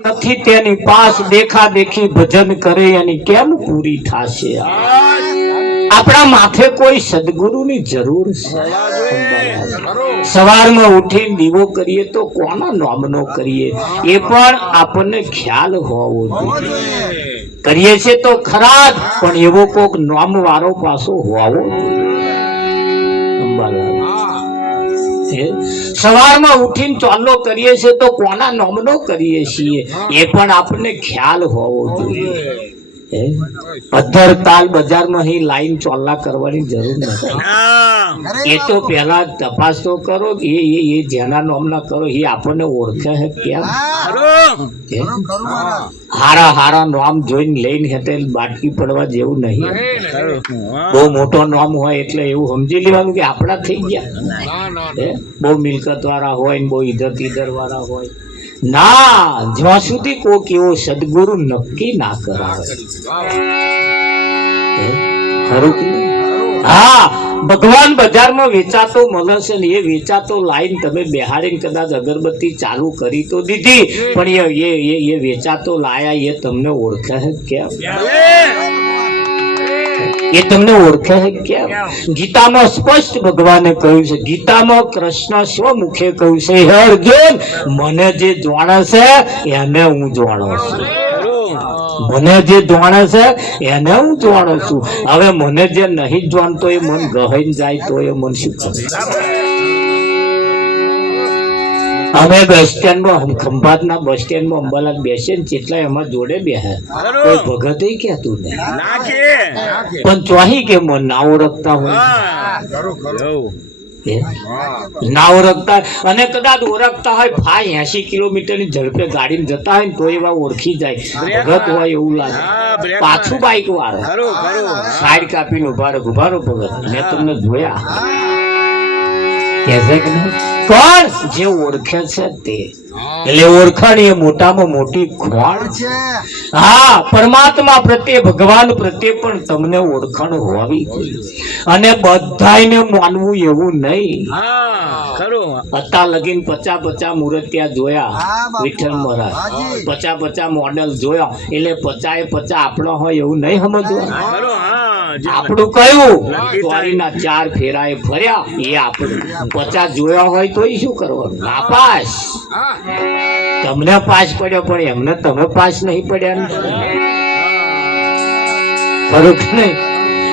નથી તેની પાસ દેખા દેખી ભજન કરે એની કેમ પૂરી થાશે? આપણા માથે કોઈ સદગુરુની જરૂર છે. સવારમાં ઉઠી દીવો કરીએ તો કોના નામનો કરીએ એ પણ આપણને ખ્યાલ હોવો જોઈએ. કરીએ છે તો ખરા જ, પણ એવો કોક નામ વાળો પાછો હોવો જોઈએ. સવારમાં ઉઠીને ચોલ્લો કરીએ છીએ તો કોના નામનો કરીએ છીએ એ પણ આપણને ખ્યાલ હોવો જોઈએ. અધર તાલ બજારમાં હી લાઈન ચોલ્લા કરવાની જરૂર નથી. એ તો પેલા તપાસ તો કરો કે એ જેના નામના કરો એ આપણને ઓળખે છે કેમ? હારા હારા નામ જોઈને લઈને હેતે બાટકી પડવા જેવું નહીં. બહુ મોટો નામ હોય એટલે એવું સમજી લેવાનું કે આપણા થઈ ગયા. બહુ મિલકત વાળા હોય ને બહુ ઈધર વાળા હોય ના, જ્યાં સુધી કોક એવો સદગુરુ નક્કી ના કરાવે. હા, ભગવાન બજારમાં વેચાતો મળે છે ને એ વેચાતો લાઈન તમે બેહાડીને કદાચ અગરબત્તી ચાલુ કરી તો દીધી, પણ એ વેચાતો લાયા એ તમને ઓળખે છે કેમ? એ તમને ઓળખે છે કેમ? ગીતામાં સ્પષ્ટ ભગવાને કહ્યું છે, ગીતામાં કૃષ્ણ સ્વમુખે કહ્યું છે, હે અર્જુન, મને જે જાણે છે એને હું જાણું છું. મને જે જાણે છે એને હું જાણું છું. હવે મને જે નહીં જાણતો એ મન ગહાઈને જાય તો એ મન શું કરે? અમે બસ સ્ટેન્ડમાં ખંભાતના બસ સ્ટેન્ડમાં અંબાલાલ બેસે ને કેટલા એમાં જોડે બેસે, કોઈ ભગત કહેતું નહીં, પણ ચોહી કે મન ના ઓળખતા હોય, ના ઓળખતા અને કદાચ ઓળખતા હોય 80 કિલોમીટરની ઝડપે ગાડીમાં જતા હોય ને તો એવા ઓળખી જાય ભગત હોય એવું લાગે. પાછું બાઈક વાળો સાઈડ કાપીને ઉભા રહો ભગત, મેં તમને જોયા. કોણ? જે ઓળખે છે તે. એટલે ઓળખાણ એ મોટામાં મોટી ખોળ છે. હા, પરમાત્મા પ્રત્યે ભગવાન પ્રત્યે પણ તમને ઓળખાણ હોવી જોઈએ. અને બધાને માનવું એવું નહીં. અત્યાર લગીન 50 મૂર્તિયા જોયા વિઠ્ઠલ મહારાજ, 50 મોડેલ જોયા, એટલે 50 આપણો હોય એવું નહીં સમજવું. આપણું કયું ચોરીના 4 ફેરા એ ફર્યા એ આપણું. 50 જોયા હોય તો શું કરવાનું? નાપાસ. તમને પાસ પડ્યો પણ એમને તમે પાસ નહીં પડ્યા. ખરું કે નહીં?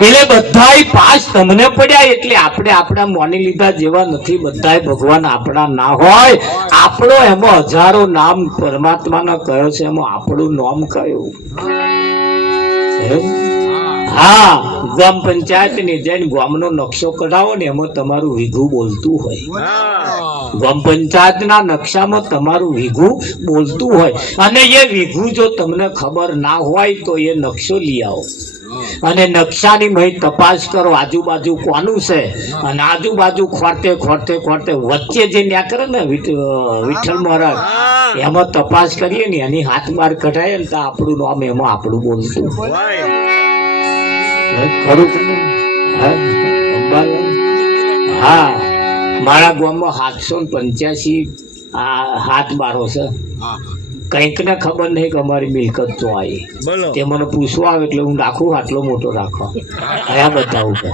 એટલે બધાય પાસ તમને પડ્યા એટલે આપણે આપણા મોની લીધા જેવા નથી. બધાય ભગવાન આપણા ના હોય. આપણો એમાં હજારો નામ પરમાત્માના કયો છે, એમાં આપણું નામ કયું? હા, ગ્રામ પંચાયત ની જઈને ગામનો નકશો કઢાવો ને એમાં તમારું વીઘું બોલતું હોય. ગ્રામ પંચાયત ના નકશામાં તમારું વીઘું બોલતું હોય. અને એ વીઘું જો તમને ખબર ના હોય તો એ નકશો લઈ આવો અને નકશાની મહી તપાસ કરો આજુબાજુ કોનું છે. અને આજુબાજુ ખોરતે વચ્ચે જે ન્યા કરે ને વિઠ્ઠલ મહારાજ, એમાં તપાસ કરીએ ને એની હાથ બાર કઢાય ને તો આપણું નામ એમાં આપણું બોલતું હોય. ખરું? હા, મારા ગામમાં 785 હાથ બારો છે. કઈક ને ખબર નહીં કે અમારી મિલકત તો આવી, તે મને પૂછવા આવે એટલે હું રાખું આટલો મોટો રાખો. કયા બતાવું કે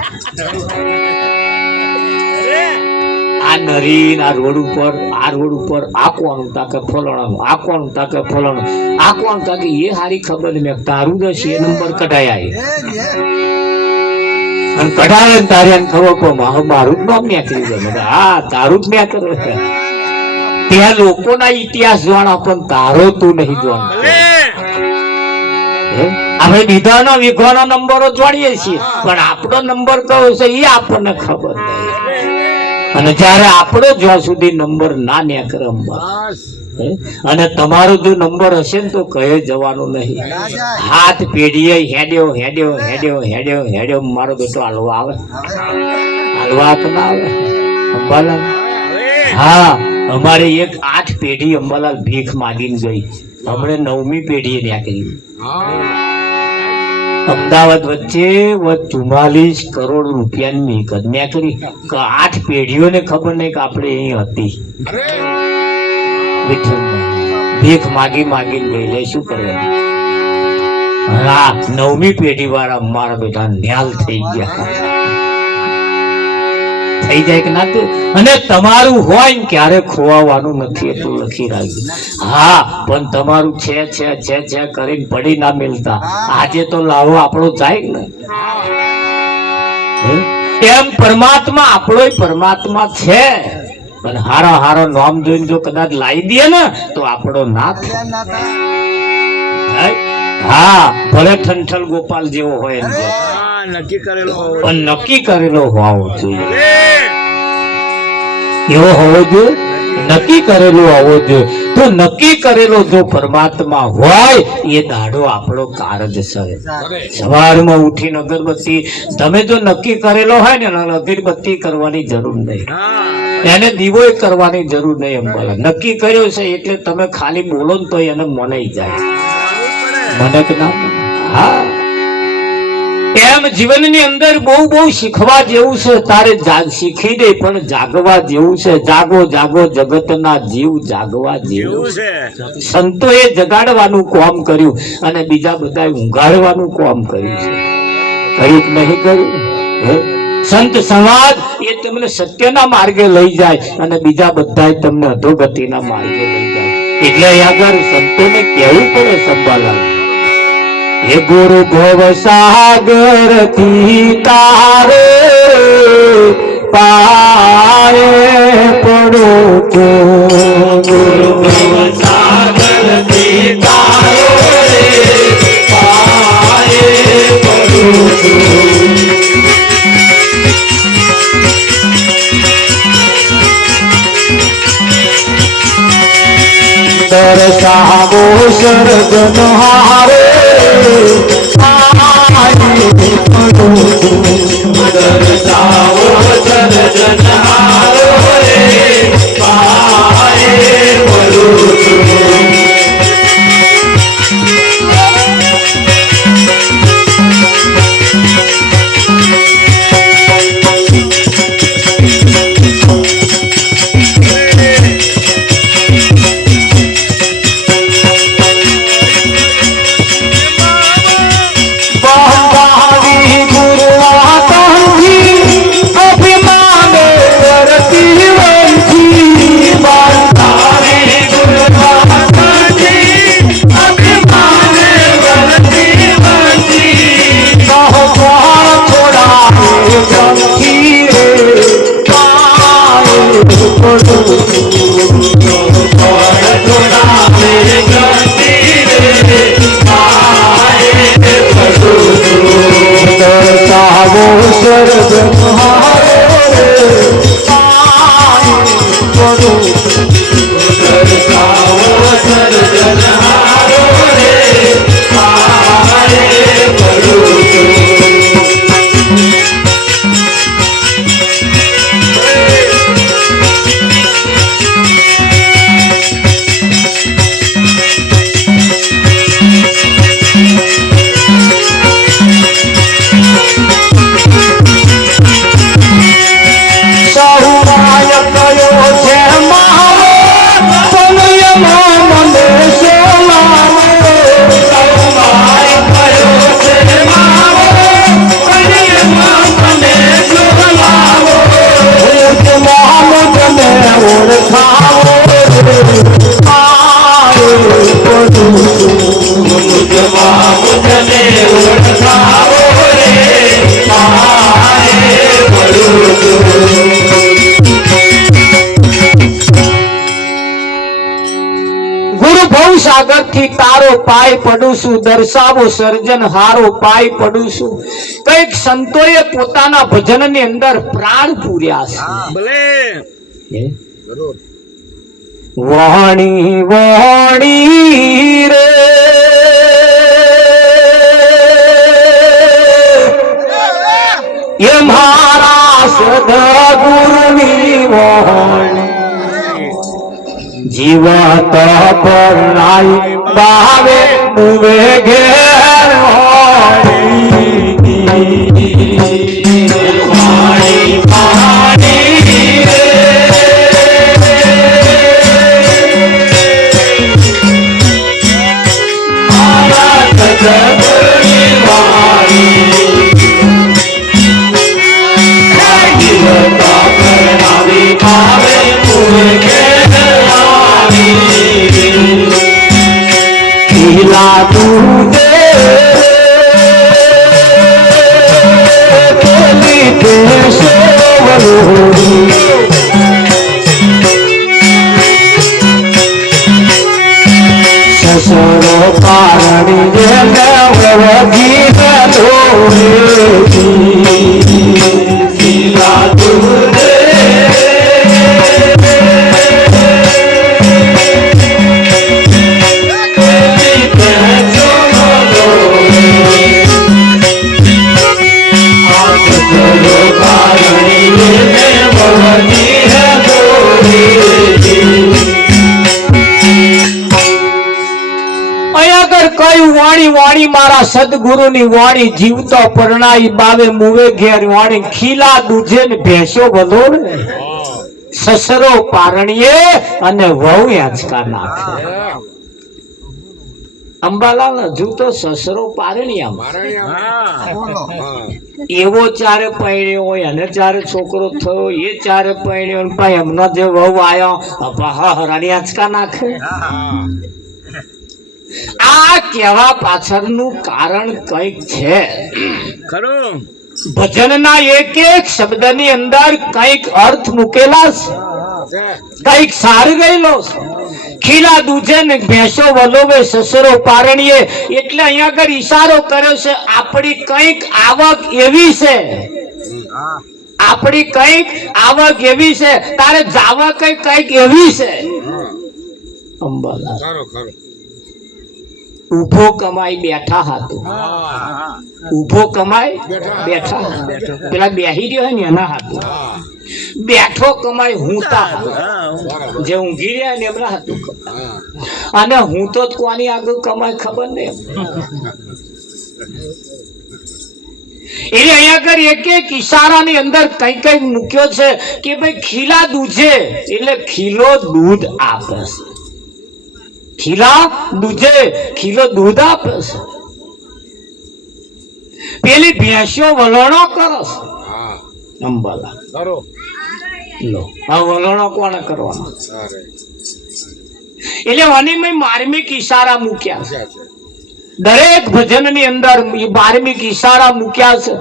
આ નરી આ રોડ ઉપર આ કોણ તાકે ફલાણાનું, આ કોણ તાકે ફલાણું, આ કોણ તાકે એ હારી ખબર મેં તારું દસ એ નંબર કઢાયા અને કઢાવે ને તારે ખબર પણ મારું જ નામ નીકળી જાય. હા, તારું જ મેં કરે છે. ત્યાં લોકોના ઇતિહાસ જાણો પણ તારો તું નહીં જાણતો. આપણે બીજાનો વિઘોનો નંબરો જોડીએ છીએ પણ આપણો નંબર કયો છે એ આપણને ખબર નહીં. અને જયારે આપણો જ્યાં સુધી નંબર ના નીકળે અને તમારો જો નંબર હશે ને તો કહે જવાનું નહીં. હાથ પેઢીએ હેડ્યો મારો બેટો હાલવા આવે, હાલવા તો ના આવે. અંબાલાલ, હા, અમારે એક 8 પેઢી અંબાલાલ ભીખ માગીને ગઈ. હમણે 9મી પેઢીએ નીકળી. અમદાવાદ વચ્ચે 44 કરોડ રૂપિયાની મિલકત નીકળી. 8 પેઢીઓને ખબર નહીં કે આપણે અહીં હતી. વિઠ્ઠલ ભીખ માગી માગીને ગયેલે શું કરે? હા, 9મી પેઢી વાળા મારા બેટા ન્યાલ થઈ ગયા. થઈ જાય કે ના? અને તમારું હોય ને ક્યારે ખોવાવાનું નથી એટલું લખી રાખજો. હા, પણ તમારું છે કરીને પડી ના મિલતા. આજે તો લાવો આપણો જાય ને. એમ પરમાત્મા આપણો પરમાત્મા છે, પણ હારો નામ જોઈને જો કદાચ લાવી દે ને તો આપણો ના થાય. હા, ભલે ઠંઠલ ગોપાલ જેવો હોય નક્કી કરેલો પણ નક્કી કરેલો હોવો જોઈએ. એવો હોવો જોઈએ, નક્કી કરેલો હોવો જોઈએ. તો નક્કી કરેલો જો પરમાત્મા હોય એ દાડો આપણો કારજ છે. સવારમાં ઉઠીને અગરબત્તી, તમે જો નક્કી કરેલો હોય ને અગરબત્તી કરવાની જરૂર નહીં, એને દીવો કરવાની જરૂર નહીં. એમ બોલે નક્કી કર્યો છે એટલે તમે ખાલી બોલો ને તો એને મનાઈ જાય. મને કે ના? હા, એમ જીવનની અંદર બહુ શીખવા જેવું છે. તારે શીખી દે પણ જાગવા જેવું છે. જાગો જાગો જગતના જીવ, જાગવા જેવું છે. સંતોએ જગાડવાનું કામ કર્યું અને બીજા બધા ઊંઘાડવાનું કામ કર્યું છે. કર્યું કે નહીં કર્યું? સંત સમાજ એ તમને સત્યના માર્ગે લઈ જાય અને બીજા બધા તમને અધોગતિના માર્ગે લઈ જાય. એટલે આગળ સંતોને કહેવું પડે સંભાળવાનું. હે ગુરુ ભવ સાગર થી તારે પાયે પડો છો. ગુરુ ભવ સાગર થી તારે પાયે પડો છો. દર્શાવો સર્જનહારે દર્શાવો સર્જનહારો રે પાયે પડું છું. સાગર થી તારો પાય પડું છું. દર્શાવો સર્જન હારો પાય પડું છું. કઈક સંતોએ પોતાના ભજન ની અંદર પ્રાણ પૂર્યા છે. વાણી વાણી રે એ મારા સદગુરુની વાણી. જીવત પરણાઈ બાવે મુવે ઘેર વાણી વાણી સદગુરુની વાણી જીવતા કરનારી આવે મૂર્ખે ધરાવી ખીલા દૂધે કેલી કેસો વલોડી સસરો પારણી જેને વળગી દોડી ખીલા દૂધે વાણી વાણી મારા સદગુરુની વાણી જીવતો પરણાઈ બાવે મુવે ઘેર વાણી ખીલા દૂધે ને ભેંસો વધોડે સસરો પારણીએ અને વહુ આંચકા નાખે અંબાલાલ હજુ તો સસરો પારણિયામાં એવો ચારે પૈણ્યો હોય અને ચારે છોકરો થયો એ ચારે પૈણ્યો ને ભાઈ એમનો જે વહુ આવ્યો હરાણી આંચકા નાખે આ કહેવા પાછળનું કારણ કઈક છે ખરું ભજનના એક એક શબ્દની અંદર કઈક અર્થ મૂકેલા છે કઈક સાર ગયેલો છે ખીલા દૂધે ને ભેંસો વલોવે સસરો પારણીએ એટલે અહીંયા આગળ ઈશારો કર્યો છે આપણી કઈક આવક એવી છે આપણી કઈક આવક એવી છે તારે જાવા કઈક એવી છે અંબાલા ઉભો કમાઈ બેઠા હાથું ઉભો કમાઈ બેઠા પેલા બેહી રહ્યો હોય ને એના હાથું બેઠો કમાઈ હુંતા હાથું જે ઊંઘી રહ્યા ને એમના હાથું અને હું તો કોની આગળ કમાઈ ખબર નહીં એટલે અહીંયા આગળ એક એક ઈશારાની અંદર કઈ કઈ મૂક્યો છે કે ભાઈ ખીલા દૂધે એટલે ખીલો દૂધ આપે છે ખીલા દૂધે ખીલો દૂધ આપે છે પેલી ભેંસો વલણો કરો છે અંબાલા લો આ વલણો કોને કરવાનો એટલે મને માર્મિક ઈશારા મૂક્યા છે દરેક ભજનની અંદર માર્મિક ઈશારા મૂક્યા છે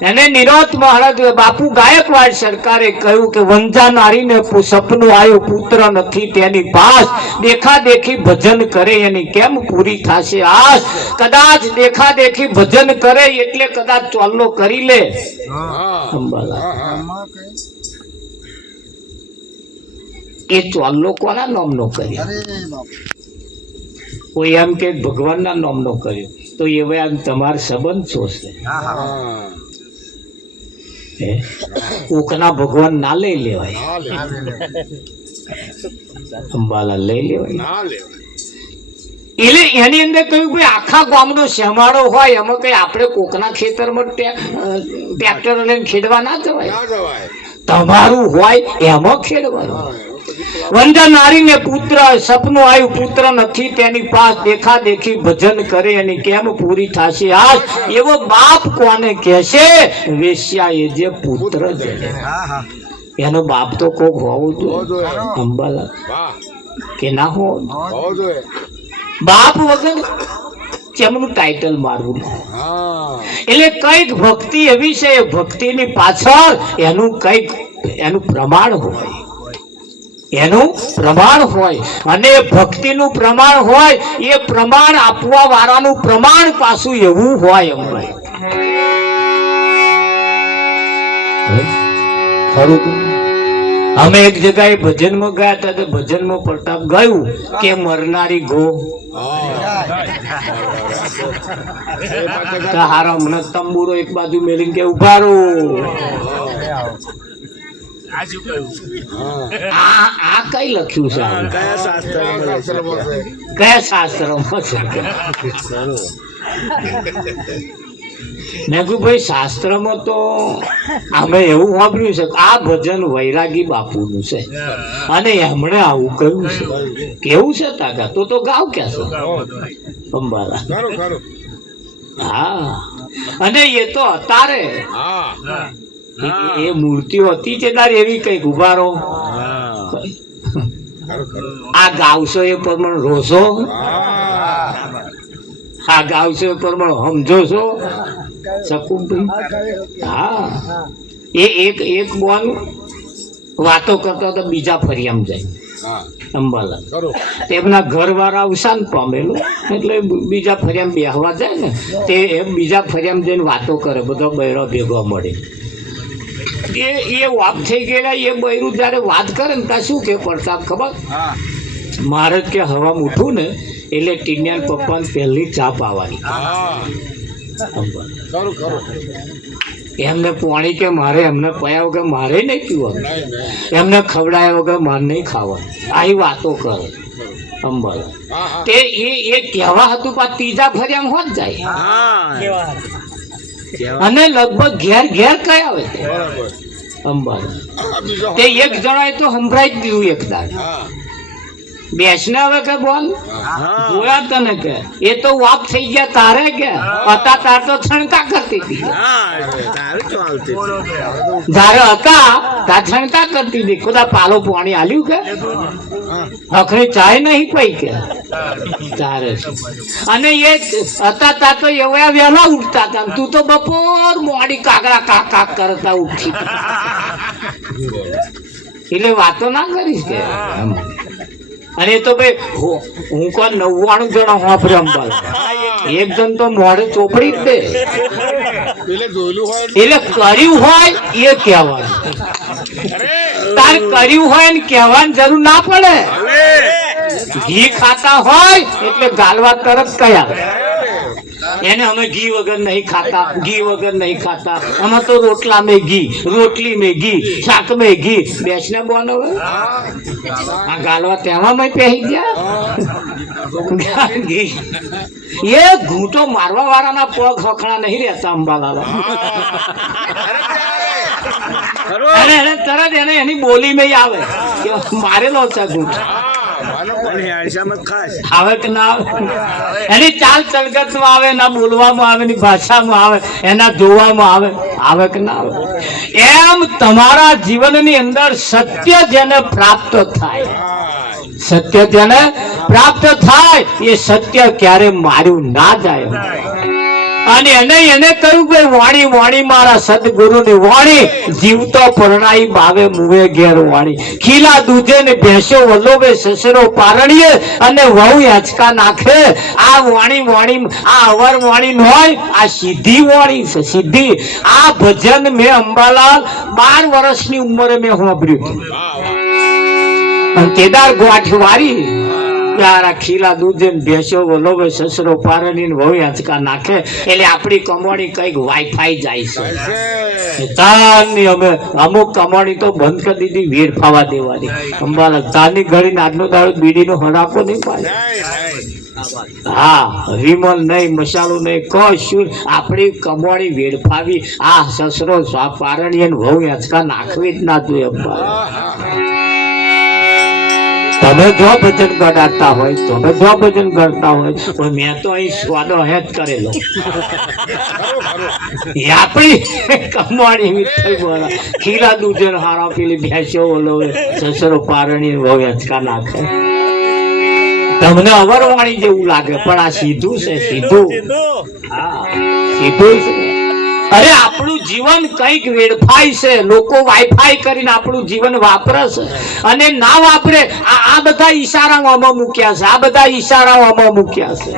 એને નિરોધ મહારાજ બાપુ ગાયકવાડ સરકારે કહ્યું કે વંજા નારીને સપનું આવ્યું પુત્ર નથી તેની પાસ દેખા દેખી ભજન કરે એની કેમ પૂરી થશે આસ કદાચ દેખા દેખી ભજન કરે એટલે કદાચ ચોલ્લો કરી લે એ ચોલ્લો કોના નામનો કર્યો કોઈ એમ કે ભગવાનના નામનો કર્યો તો એવા આમ તમારો સંબંધ શું છે કોકના ભગવાન ના લઈ લેવાય અંબાલા લઈ લેવાય એટલે એની અંદર કહ્યું ભાઈ આખા ગામનો શેમાડો હોય એમાં કઈ આપણે કોકના ખેતરમાં ટ્રેક્ટર લઈને ખેડવા ના જવાય તમારું હોય એમાં ખેડવાનું વંદા નારીને પુત્ર સપનું આવ્યું પુત્ર નથી તેની પાસ દેખા દેખી ભજન કરે એની કેમ પૂરી થશે આજ એવો બાપ કોને કહેશે વેશ્યા એ જે પુત્ર છે એનો બાપ તો કોક હોવું જોઈએ અંબાલા કે ના હોવું બાપ વગર કેમનું ટાઇટલ મારવું એટલે કઈક ભક્તિ એવી છે ભક્તિની પાછળ એનું કઈક એનું પ્રમાણ હોય એનું પ્રમાણ હોય અને ભક્તિનું પ્રમાણ હોય એ પ્રમાણ આપવા વાળાનું પ્રમાણ પાછું એવું હોય ખરું અમે એક જગ્યાએ ભજનમાં ગયા હતા તો ભજનમાં પ્રતાપ ગાયું કે મરનારી ગો હારા મને તંબુરો એક બાજુ મેલીને કે ઉભા રહો આ કઈ લખ્યું છે કયા શાસ્ત્રમાં છે મેં કહ્યું ભાઈ શાસ્ત્રમાં તો અમે એવું વાપર્યું છે કે આ ભજન વૈરાગી બાપુનું છે અને એમણે આવું કહ્યું છે કેવું છે તાકા તો ગાવ ક્યાં છે અંબાલા હા અને એ તો અતારે હા એ મૂર્તિઓ હતી તે તારે એવી કઈક ઉભારો હા આ ગાવશો એ પ્રમાણે રોશો આ ગાવશો એ પ્રમાણે સમજો છો શકુભાઈ હા એ એક બોલ વાતો કરતા તો બીજા ફરિયામ જાય હા અંબાલા ખરું તેમના ઘરવાળા અવસાન પામેલું એટલે બીજા ફરિયામ બેહવા જાય ને તે એમ બીજા ફરિયામ જઈને વાતો કરે બધો બૈરો ભેગો મળે એ વાત થઈ ગયેલા એ બૈરું જયારે વાત કરે ને ત્યાં શું કે પડતા ખબર હા મારે કે હવા ઉઠું ને એટલે ટીનિયાન પપ્પાને પહેલી ચા પાવાની હા અંબાલા ખરું ખરું એમને પાણી કે મારે એમને પયા વગર મારે નહીં પીવાનું નહીં નહીં એમને ખવડાયા વગર મારે નહીં ખાવાનું આવી વાતો કરે અંબાલા હા હા તે એ કહેવા હતું પણ ત્રીજા ફરિયામ હોત જાય હા અને લગભગ ઘેર ઘેર કઈ આવે તે બરાબર અંબાલા હા, બીજો તે એક જણાએ તો સંભળાઈ જ દીધું એક દાડ હા બેસને હવે કે બોલ હા જોયા તને કે એ તો વાપ થઈ ગયા તારે કે હતા તાર તો છણકા કરતી હતી તારું ચાલતી જ્યારે હતા તાર છણકા કરતી હતી ખુદા પાલો પાણી આલ્યું કે અખરી ચાય નહીં પઈ કે તારે અને એ હતા તાર તો એવા વહેલા ઉઠતા હતા તું તો બપોર મોડી કાકડા કાક કાક કરતા ઉઠી એટલે વાતો ના કરીશ કે એમ. અને એ તો ભાઈ હું કોણ 99 જણા વાપરે અંબાલ એક જણ તો મોઢે ચોપડી જ દે પેલે જોયેલું હોય એટલે કર્યું હોય એ કહેવાનું તાર કર્યું હોય ને કહેવાની જરૂર ના પડે ઘી ખાતા હોય એટલે ગાલવા તરત કયા એને અમે ઘી વગર નહીં ખાતા ઘી વગર નહીં ખાતા અમે તો રોટલા में ઘી રોટલી में ઘી શાક में ઘી બેસને બોનો આ ગાલવા તેમાં મેં પહેરી ગયા ઘી એ ઘૂંટો મારવા વાળાના પગ ખખડા નહીં રહેતા અંબાલાલા અને એને તરત એને એની બોલી માં આવે કે મારેલો છે ઘૂંટો આવે કે ના આવે એની ચાલ ચલગત માં આવે ના બોલવામાં આવે એની ભાષામાં આવે એના જોવામાં આવે કે ના આવે એમ તમારા જીવનની અંદર સત્ય જેને પ્રાપ્ત થાય સત્ય જેને પ્રાપ્ત થાય એ સત્ય ક્યારે માર્યું ના જાય અને એને કહ્યું કે વાણી વાણી મારા સદગુરુની વાણી જીવતો પરણાઈ બાવે મુવે ઘેર વાણી ખીલા દૂધે ને ભેંસો વલોવે સસરો પારણીએ અને વહુ હેચકા નાખે આ વાણી વાણી આ અવર વાણી ન હોય આ સીધી વાણી છે સીધી આ ભજન મેં અંબાલાલ 12 વર્ષની ઉંમરે મેં સાંભળ્યું અને કેદાર ગોઠ વારી યાર ખીલા દૂધે ભેંસો વલોવે સસરો પારણી વહુ હેચકા નાખે એટલે આપણી કમાણી કઈક વાઈફાઈ જાય છે તારની અમે અમુક કમાણી તો બંધ કરી દીધી વેરફાવા દેવાની અંબાલા તારની ઘડી આજનો દાડો બીડીનો હડાકો નહીં પાડે હા વિમલ નહીં મસાલો નહીં કશું આપણી કમાણી વેરફાવી આ સસરો પારણી વહુ હેચકા નાખવી જ ના જોઈએ અંબાલા તમે જો ભજન ગડાતા હોય તમે જો ભજન કરતા હોય પણ મેં તો અહીં સ્વાદો હેત કરેલો આપણી કમાણી વિઠ્ઠલ બોલા ખીરા દૂધે હારા પેલી ભેંસો ઓલોવે સસરો પારણી વહુ હેચકા નાખે તમને અવરવાણી જેવું લાગે પણ આ સીધું છે સીધું હા સીધું છે અરે આપણું જીવન કઈક વેડફાય છે લોકો વાઈફાઈ કરીને આપણું જીવન વાપરે છે અને ના વાપરે આ બધા ઈશારાઓ આમાં મૂક્યા છે આ બધા ઈશારાઓ આમાં મૂક્યા છે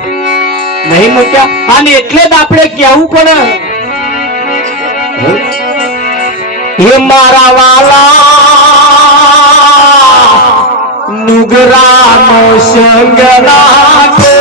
નહીં મૂક્યા અને એટલે જ આપણે કહેવું પડે એ મારા વાલા નુગરાનો સંગ રાખે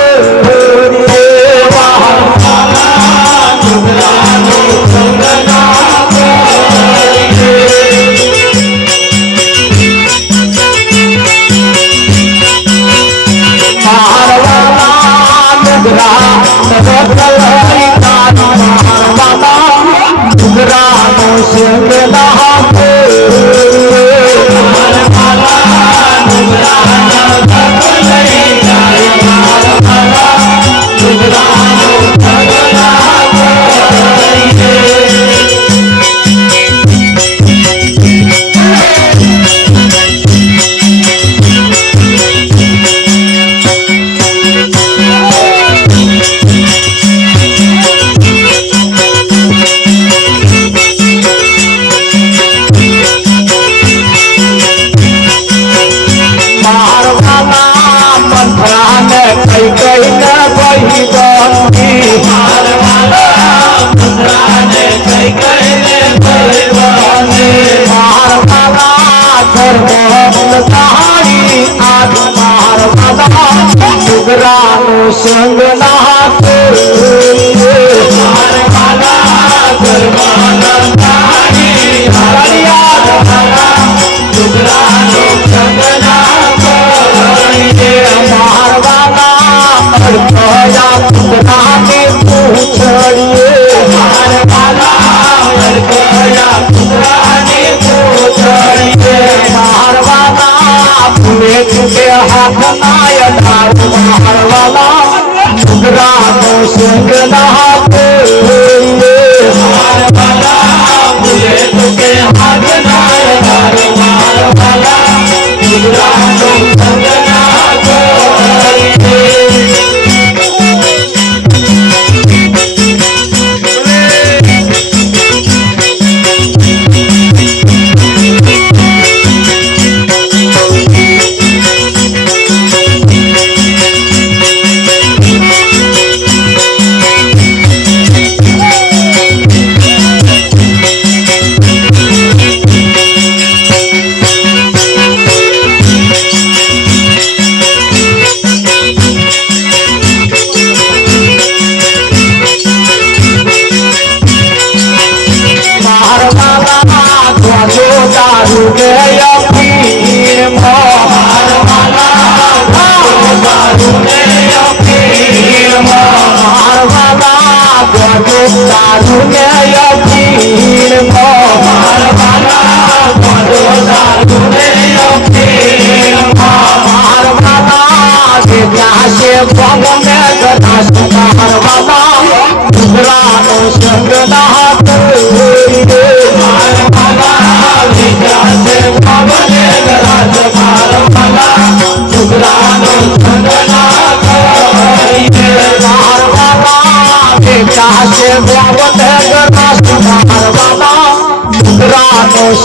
Thank you. સંગ ના हाथ नाय ढाल मारवाला रानो सिंह नहाते मुझे तुके हाथ नाय ढाल मारवाला रानो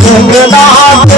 सिंह नहाते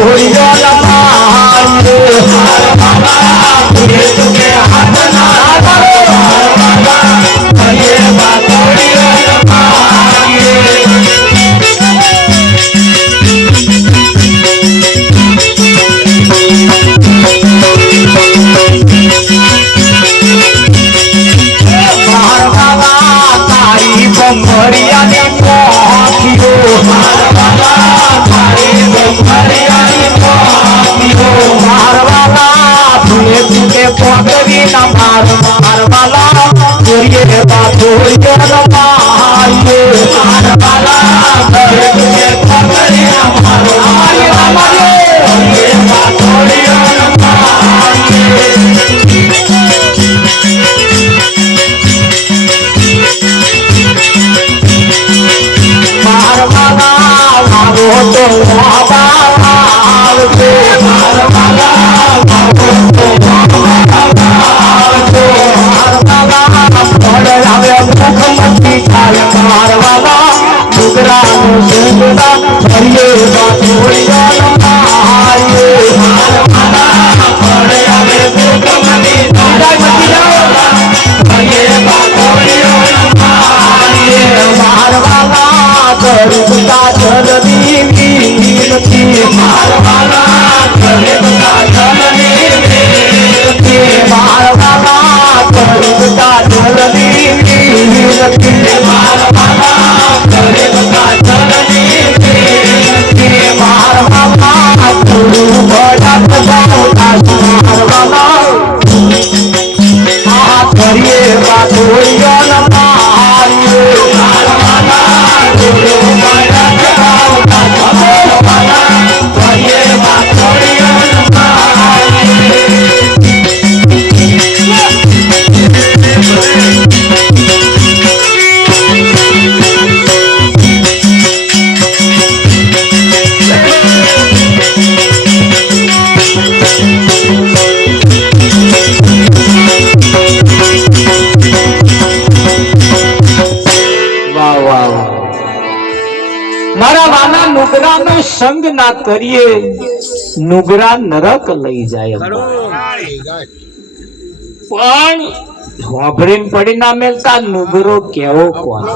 ધોળિયો લમાડે ભૂલે તુકે હાથ ના ધરો ભલે બા ધોળિયો લમાડે બંગરિયાની પોખીઓ મારવાલા તારી બંગરિયાની પોખીઓ મારવાલા ભૂલે તુકે પોકરી ના મારવાલા ધોળિયે બા ધોળિયો લમાડે મારવાલા ભૂલે તુકે પોકરી ના મારવાલા ધોળિયે બા ધોળિયો લમાડે મારા વાના નુગરાનો સંગ ના કરીએ નુગરા નરક લઈ જાય પણ હોભરીને પડી ના મેલતા નુગરો કેવો કોણ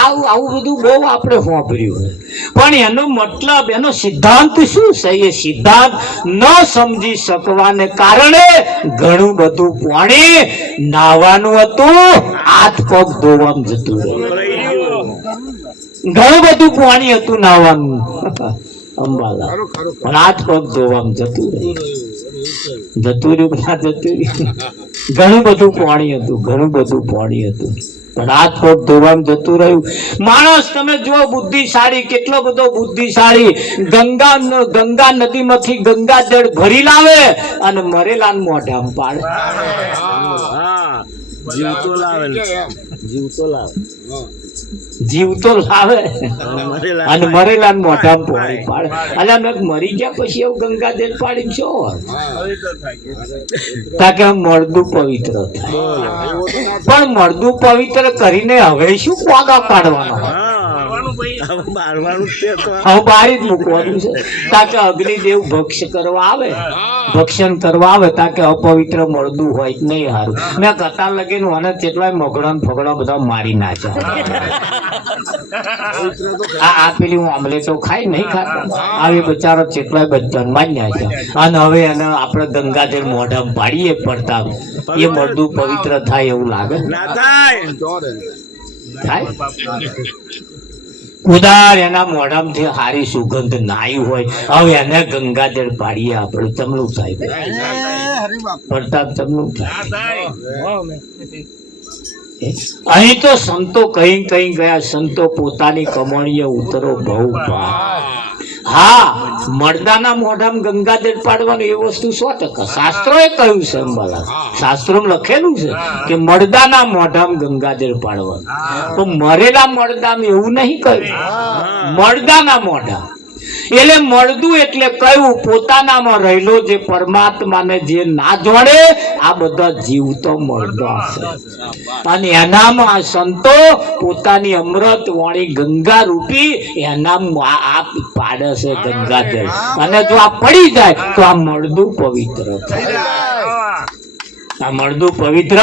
આવું બધું બહુ આપણે હોભર્યું પણ એનો મતલબ એનો સિદ્ધાંત શું છે એ સિદ્ધાંત ન સમજી શકવાને કારણે ઘણું બધું પાણી નાવાનું હતું હાથ પગ ધોવામાં જતું રહ્યું ઘણું બધું પાણી હતું નાવાનું અંબાલા પણ હાથ પગ ધોવામાં જતું રહ્યું ઘણું બધું પાણી હતું ઘણું બધું પાણી હતું પણ હાથ પગ ધોવામાં જતું રહ્યું માણસ તમે જો બુદ્ધિશાળી કેટલો બધો બુદ્ધિશાળી ગંગા નદીમાંથી ગંગા જળ ભરી લાવે અને મરેલા મોઢામાં પાડે જીવતો લાવે અને મરેલા મોઢામાં પાણી પાડે અલ્યા મેં મરી ગયા પછી એવું ગંગા જળ પાડી છો તાકે મળદું પવિત્ર થાય પણ મળદું પવિત્ર કરીને હવે શું કોગા કાઢવાનો હવે બારી જ મૂકવાનું છે તાકે અગ્નિદેવ ભક્ષણ કરવા આવે તાકે અપવિત્ર મળદું હોય નહીં સારું મેં કથા લગીને મને કેટલાય મગડા ફગડા બધા મારી નાખ્યા આ પેલી હું આમલેટો ખાઈ નહીં ખાતા આવી બચારો કેટલાય બધા મારી નાખ્યા અને હવે એને આપણે ગંગાજળ મોઢામાં પાડીએ પડતા એ મળદું પવિત્ર થાય એવું લાગે થાય ઉદાર એના મોઢામાંથી હારી સુગંધ નાઈ હોય હવે એને ગંગાજળ પાડીએ આપણે ચમલું થાય પડતા ચમલું થાય અહીં તો સંતો કઈ ગયા સંતો પોતાની કમાણીએ ઉતરો બહુ હા મળદાના મોઢામાં ગંગાજળ પાડવાનું એ વસ્તુ 100% શાસ્ત્રોએ કહ્યું છે અંબાલા શાસ્ત્રોમાં લખેલું છે કે મળદાના મોઢામાં ગંગાજળ પાડવાનું પણ મરેલા મળદામાં એવું નહીં કહ્યું મળદાના મોઢા એટલે મળદું એટલે કયું પોતાનામાં રહેલો જે પરમાત્માને જે ના જોડે આ બધા જીવ તો મળદો છે અને એનામાં સંતો પોતાની અમૃત વાણી ગંગા રૂપી એનામાં આ પાડે છે ગંગાજળ અને જો આ પડી જાય તો આ મળદું પવિત્ર થાય આ મળદું પવિત્ર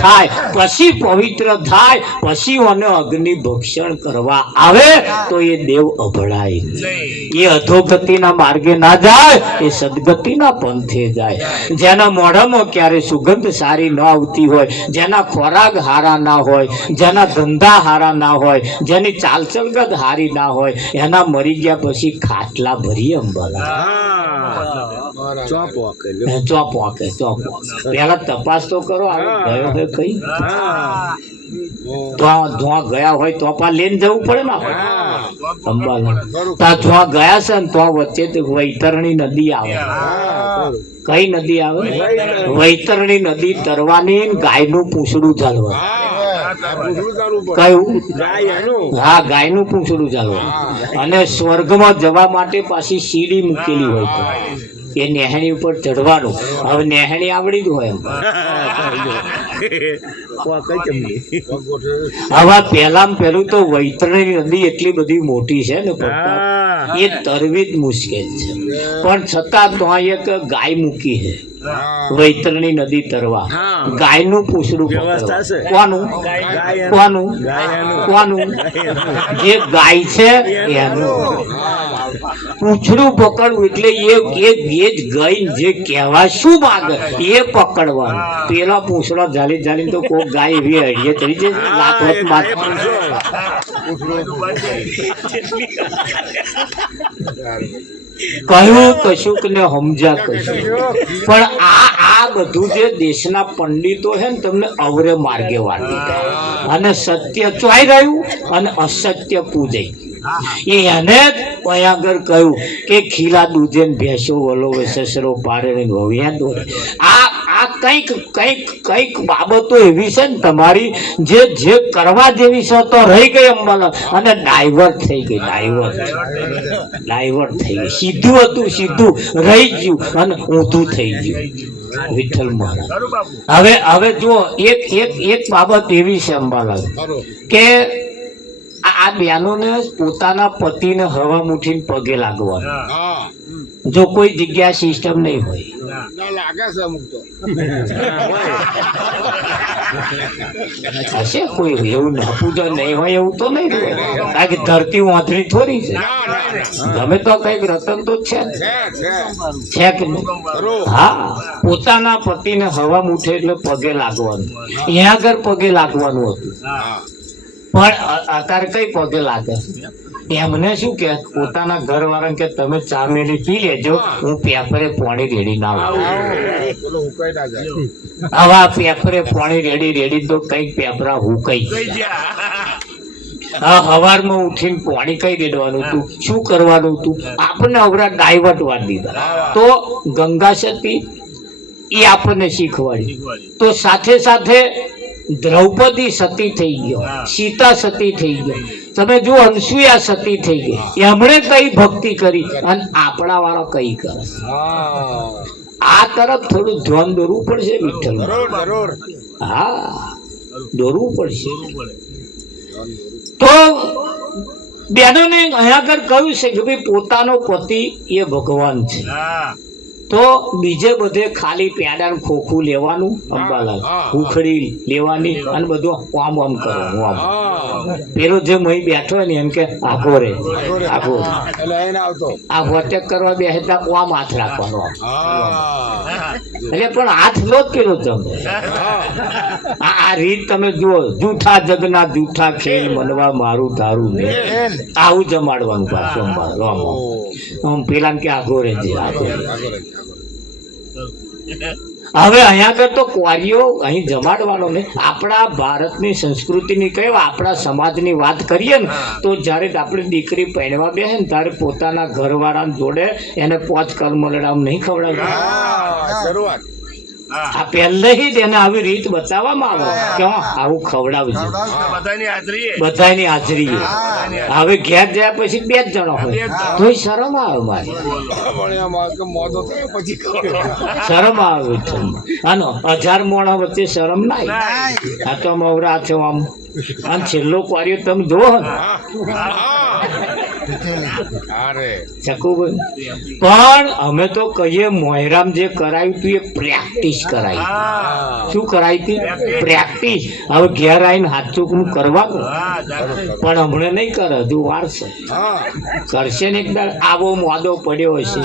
થાય પછી પવિત્ર થાય પછી અને અગ્નિ ભક્ષણ કરવા આવે તો એ દેવ અભળાય નહીં. એ અધોગતિના માર્ગે ના જાય એ સદગતિના પંથે જાય. જેના મોઢામાં ક્યારે સુગંધ સારી ન આવતી હોય, જેના ખોરાક હારા ના હોય, જેના ધંધા હારા ના હોય, જેની ચાલચલગત હારી ના હોય, એના મરી ગયા પછી ખાટલા ભરી અંબાલા ચોપ વાકે પેલા તપાસ તો કરો આવો ગયો હોય કઈ તો ધોવા ગયા હોય તો પા લઈને જવું પડે ને અંબાલા તા ધોવા ગયા છે ને તો વચ્ચે વૈતરણી નદી આવે. કઈ નદી આવે? વૈતરણી નદી તરવાની ગાયનું પૂંછડું ચાલવા. કયું? હા, ગાયનું પૂંછડું ચાલવા. અને સ્વર્ગમાં જવા માટે પાછી સીડી મૂકેલી હોય તો એ નેહણી ઉપર ચડવાનું. હવે નેહણી આવડી જ હોય એમ. હવે પહેલું તો વૈતરણી નદી એટલી બધી મોટી છે ને એ તરવી જ મુશ્કેલ છે, પણ છતાં તો એક ગાય મૂકી છે વૈતરણી નદી તરવા. ગાયનું પૂંછડું કોનું કોનું કોનું? જે ગાય છે એનું પૂંછડું પકડવું એટલે એ જ ગાય જે કહેવા શું માંગે એ પકડવાનું. પેલા પૂંછડા ઝાલી ઝાલી તો કોઈ ગાય એવી અડીએ ચડી જાય લાકડમાં. કહ્યું કશુંક ને સમજ્યા કશું. પણ આ બધું જે દેશના પંડિતો છે ને તમને અવરે માર્ગે વાળી અને સત્ય ચોઈ રહ્યું અને અસત્ય પૂજાઈ. એને આગળ કહ્યું કે ખીલા દૂધે ભેંસો વલોવે સસરો પાડે ને વવ્યા દોરે. આ કઈક બાબતો એવી છે ને તમારી જે કરવા જેવી છે તો રહી ગઈ અંબાલા અને ડાયવર્ટ થઈ ગઈ. ડાયવર્ટ થઈ ગઈ. સીધું હતું સીધું રહી ગયું અને ઊંધું થઈ ગયું. વિઠ્ઠલ મહારાજ હવે જુઓ એક બાબત એવી છે અંબાલાલ કે આ બહેનોને પોતાના પતિને હવા મુઠીને પગે લાગવાનું. જો કોઈ જગ્યા સિસ્ટમ નહીં હોય હશે કોઈ એવું પૂજા નહીં હોય એવું તો નહીં હોય. કારણ કે ધરતી વાંધરી થોડી છે. ગમે તો કઈક રતન તો છે કે નહીં? હા, પોતાના પતિને હવા મુઠે એટલે પગે લાગવાનું. અહીંયા આગળ પગે લાગવાનું હતું પણ અત્યારે કઈ પગે લાગે? એમને શું કે પોતાના ઘર વાળા કે તમે ચા મેલી પી લેજો, હું પેપરે પાણી રેડી ના આવું. હવે પેપરે પાણી રેડી તો કઈક પેપરા હુકાઈ ગયા. હવારમાં ઉઠીને પાણી કઈ રેડવાનું હતું, શું કરવાનું હતું? આપણને અવરા ડાયવર્ટ વાર દીધા. તો ગંગા સતી એ આપણને શીખવાડી. તો સાથે સાથે દ્રૌપદી સતી થઈ ગયો, સીતા સતી થઈ ગયો. તમે જો અનસુયા સતી થઈ ગઈ. એમણે કઈ ભક્તિ કરી અને આપણા વાળા કઈ કરે? આ તરફ થોડું ધ્યાન દોરવું પડશે વિઠ્ઠલ. હા, દોરવું પડશે. તો બેનોને અહીંયા આગળ કહ્યું છે કે ભાઈ પોતાનો પતિ એ ભગવાન છે. તો બીજે બધે ખાલી પેડા ખોખું લેવાનું અંબાલાલ, ઉખડી લેવાની અને બધું આમ આમ કરવાનું. આમ પેલો જે મહી બેઠો હોય ને એમ કે આખો રે આખો આ વટેક કરવા બેસતા આમ હાથ રાખવાનો. એટલે પણ હાથ લો જ પેલો તમે. આ રીત તમે જુઓ. જૂઠા જગના જૂઠા ખેલ મનવા મારું તારું નહીં, આવું જમાડવાનું પાછું અંબાલાલ. આમ પેલા કે આખો રે છે આખો રે. હવે અહીંયા આગળ તો કુંવારીઓ અહીં જમાડવાનો ને. આપણા ભારતની સંસ્કૃતિની કઈ આપણા સમાજની વાત કરીએ ને તો જ્યારે આપણે દીકરી પહેરવા બેસે ને ત્યારે પોતાના ઘરવાળા જોડે એને 5 કરમલડામ નહીં ખવડાવતા. આ પહેલેથી જ એને આવી રીત બતાવવામાં આવે કે આવું ખવડાવજો બધાની હાજરી હવે ઘેર ગયા પછી 2 જ જણો હોય તોય શરમ આવે મારી શરમ આવે છે આનો 1000 મોણા વચ્ચે શરમ ના આવી. આ તો મવરા છે આમ અને છેલ્લો ક્વાર્યો તમે જોવો ને શકુભાઈ પણ અમે તો કહીએ મોયરામ જે કરાયું તું એ પ્રેક્ટિસ કરાવી. શું કરાવી હતી? પ્રેક્ટિસ. હવે ઘેર આવીને હાથ ચોકનું કરવાનું પણ હમણાં નહીં કરે હજુ વાર છે. કરશે ને એકદમ આવો મોદો પડ્યો હશે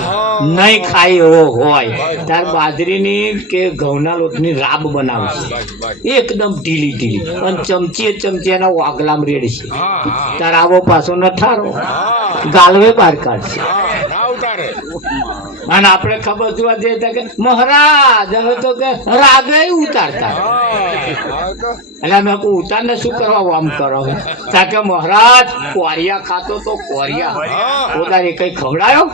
નહીં ખાય એવો હોય તાર બાજરીની કે ઘઉંના લોટની રાબ બનાવશે એકદમ ઢીલી ઢીલી અને ચમચી એના વાગલામ રેડશે તાર આવો પાછો નઠારો ગાલવે બહાર કાઢશે અને આપણે ખબર જોવા જઈએ કે મહારાજ હવે તો કે રાગે ઉતારતા એટલે મેં કહું ઉતારને શું કરવા આમ કરો કે મહારાજ કોરિયા ખાતો તો કોરિયા પોતાને કઈ ખવડાયો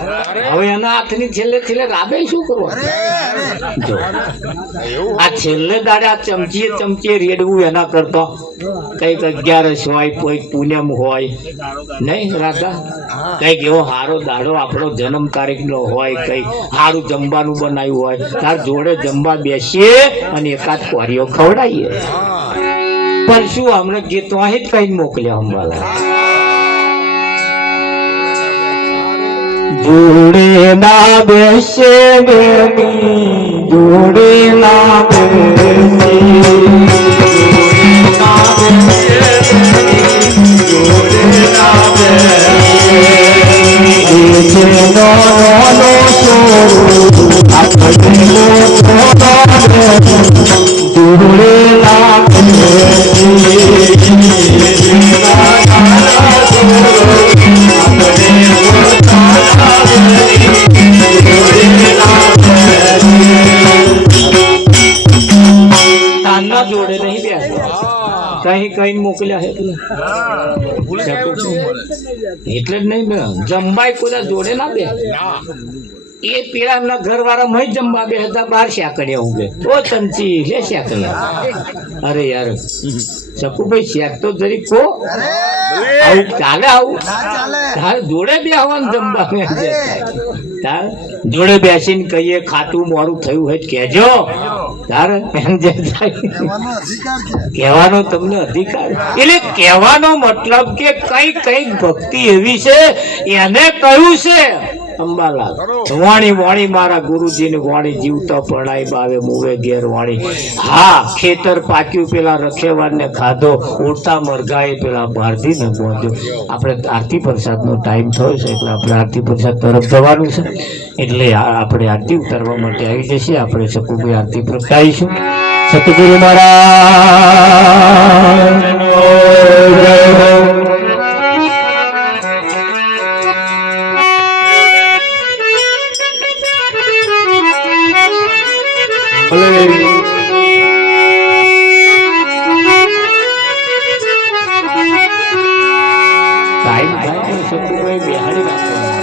હવે એના હાથની છેલ્લે રાબે શું કરવું? જો આ છેલ્લે દાડે આ ચમચીએ રેડવું એના કરતો કઈક 11 હોય કોઈ પૂનમ હોય નહીં રાધા કઈક એવો સારો દાડો આપણો જન્મ તારીખ નો હોય કઈક સારું જમવાનું બનાવ્યું હોય તાર જોડે જમવા બેસીએ અને એકાદ કોરિયો ખવડાવીએ. પણ શું હમણાં ગીતો અહીં જ કઈ મોકલ્યા અંબાલા જોડે ના બેસે જોડે ના જોડે નહીં બેસતા કઈ મોકલ્યા એટલે જ નહીં જમવાય કોઈ જોડે ના બે એ પેલા એમના ઘર વાળા મય જમવા બે હતા 12 શાકડિયા ઉગે ઓ ચમચી લે શાકડિયા અરે યાર શકુભાઈ શાક તો જરી કો આવું ચાલે આવું તાર જોડે બેસવાનું જમવા તાર જોડે બેસીને કહીએ ખાતું મોડું થયું હોય કહેજો તારે એમ જે કહેવાનો તમને અધિકાર એટલે કહેવાનો મતલબ કે કઈ ભક્તિ એવી છે એને કહ્યું છે અંબાલાલ વાણી મારા ગુરુજીને વાણી જીવતા પ્રણાય બાવે મુવે ઘેર વાણી. હા ખેતર પાક્યું પેલા રખેવારને ખાધો ઉડતા મરઘાએ પેલા ભારતીને બોધ્યો. આપણે આરતી પ્રસાદનો ટાઈમ થયો છે એટલે આપણે આરતી પ્રસાદ તરફ જવાનું છે એટલે આપણે આરતી ઉતારવા માટે આવી જશે. આપણે શકુભાઈ આરતી પ્રગટાવીશું. સતગુરુ મહારાજ ટાઈમ શકુભાઈ બેહાડી રાખવાનું.